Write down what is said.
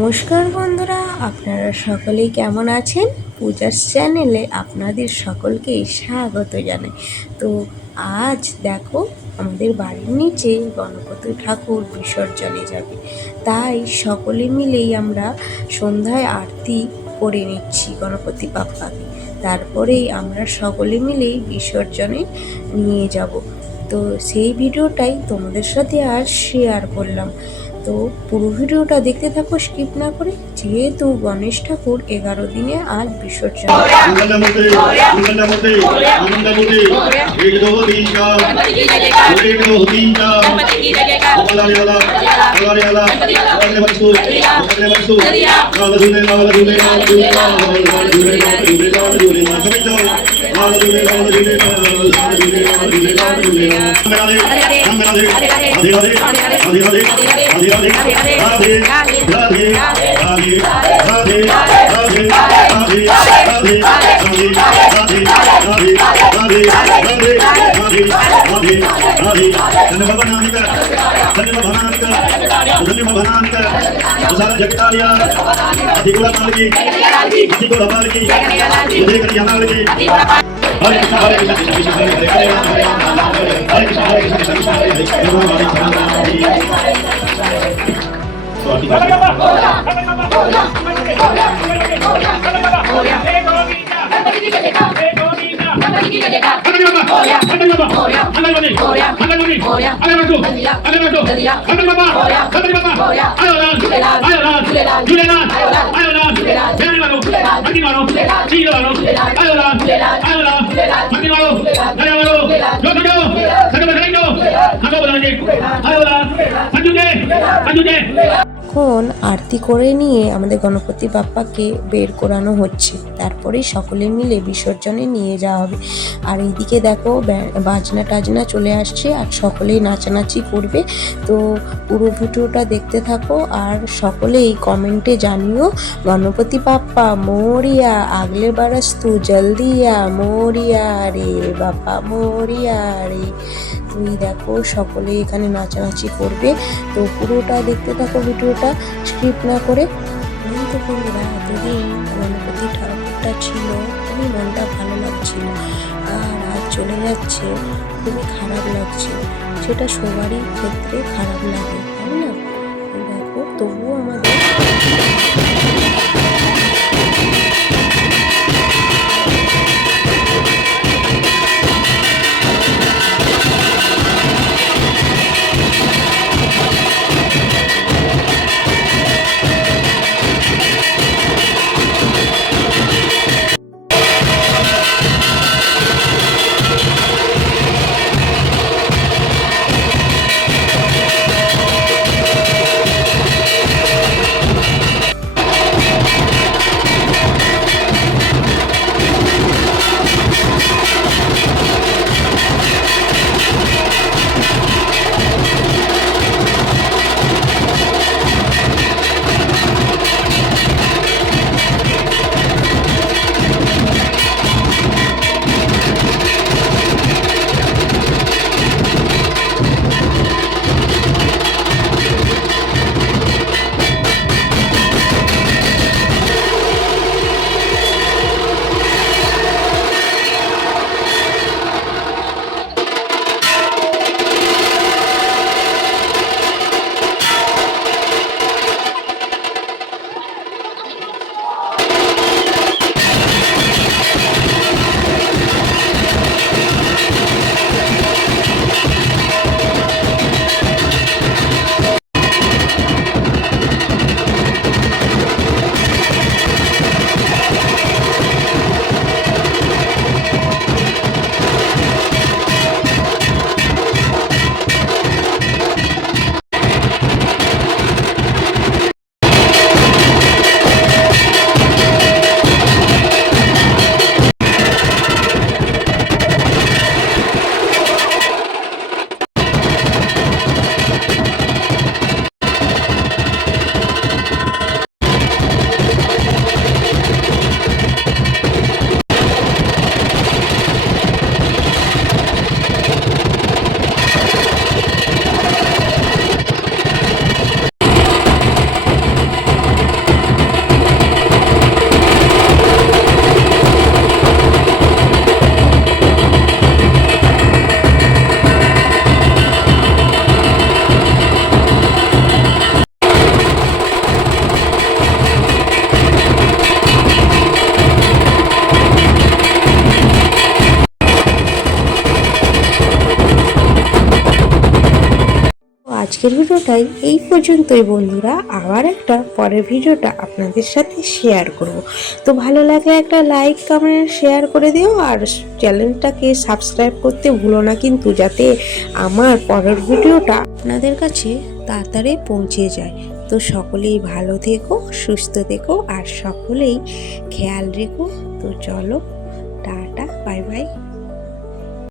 নমস্কার বন্ধুরা, আপনারা সকলেই কেমন আছেন? পূজার চ্যানেলে আপনাদের সকলকে স্বাগত জানাই। তো আজ দেখো, আমাদের বাড়ির নিচে গণপতি ঠাকুর বিসর্জনে যাবে, তাই সকলে মিলেই আমরা সন্ধ্যায় আরতি করে নিচ্ছি গণপতি বাপ্পাকে। তারপরেই আমরা সকলে মিলেই বিসর্জনে নিয়ে যাব। তো সেই ভিডিওটাই তোমাদের সাথে আজ শেয়ার করলাম। তো পুরো ভিডিওটা দেখতে থাকো স্কিপ না করে, যেহেতু গণেশ ঠাকুর 11 দিনে আজ বিসর্জন। Hare Krishna Hare Krishna Krishna Krishna Hare Hare Hare Rama Hare Krishna Hare Krishna Krishna Krishna Hare Hare এখন আরতি করে নিয়ে আমাদের গণপতি বাপ্পাকে বের করানো হচ্ছে, তারপরেই সকলে মিলে বিসর্জনে নিয়ে যাওয়া হবে। আর এইদিকে দেখো বাজনা টাজনা চলে আসছে আর সকলেই নাচানাচি করবে। তো পুরো ভিডিওটা দেখতে থাকো আর সকলেই কমেন্টে জানিও গণপতি বাপ্পা মোরিয়া, আগলে বারস তু জলদিয়া মোরিয়া রে বাপ্পা মোরিয়া রে। তুই দেখো সকলে এখানে নাচানাচি করবে। তো পুরোটা দেখতে থাকো ভিডিওটা স্কিপ না করে। তো বন্ধুরা, এতদিন গণপতি ঠাকুরটা ছিল, খুবই মনটা ভালো লাগছিল, আর আজ চলে যাচ্ছে, খুবই খারাপ লাগছে। সেটা সবারই ক্ষেত্রে খারাপ লাগে, তাই না? দেখো তবুও আমাদের আজকের ভিডিওটাই এই পর্যন্তই বন্ধুরা, আবার একটা পরের ভিডিওটা আপনাদের সাথে শেয়ার করব। তো ভালো লাগলে একটা লাইক কমেন্ট শেয়ার করে দিও, আর চ্যানেলটাকে সাবস্ক্রাইব করতে ভুলো না কিন্তু, যাতে আমার পরের ভিডিওটা আপনাদের কাছে তাড়াতাড়ি পৌঁছে যায়। তো সকলেই ভালো থেকো, সুস্থ থেকো, আর সকলেই খেয়াল রেখো। তো চলো, টাটা, বাই বাই।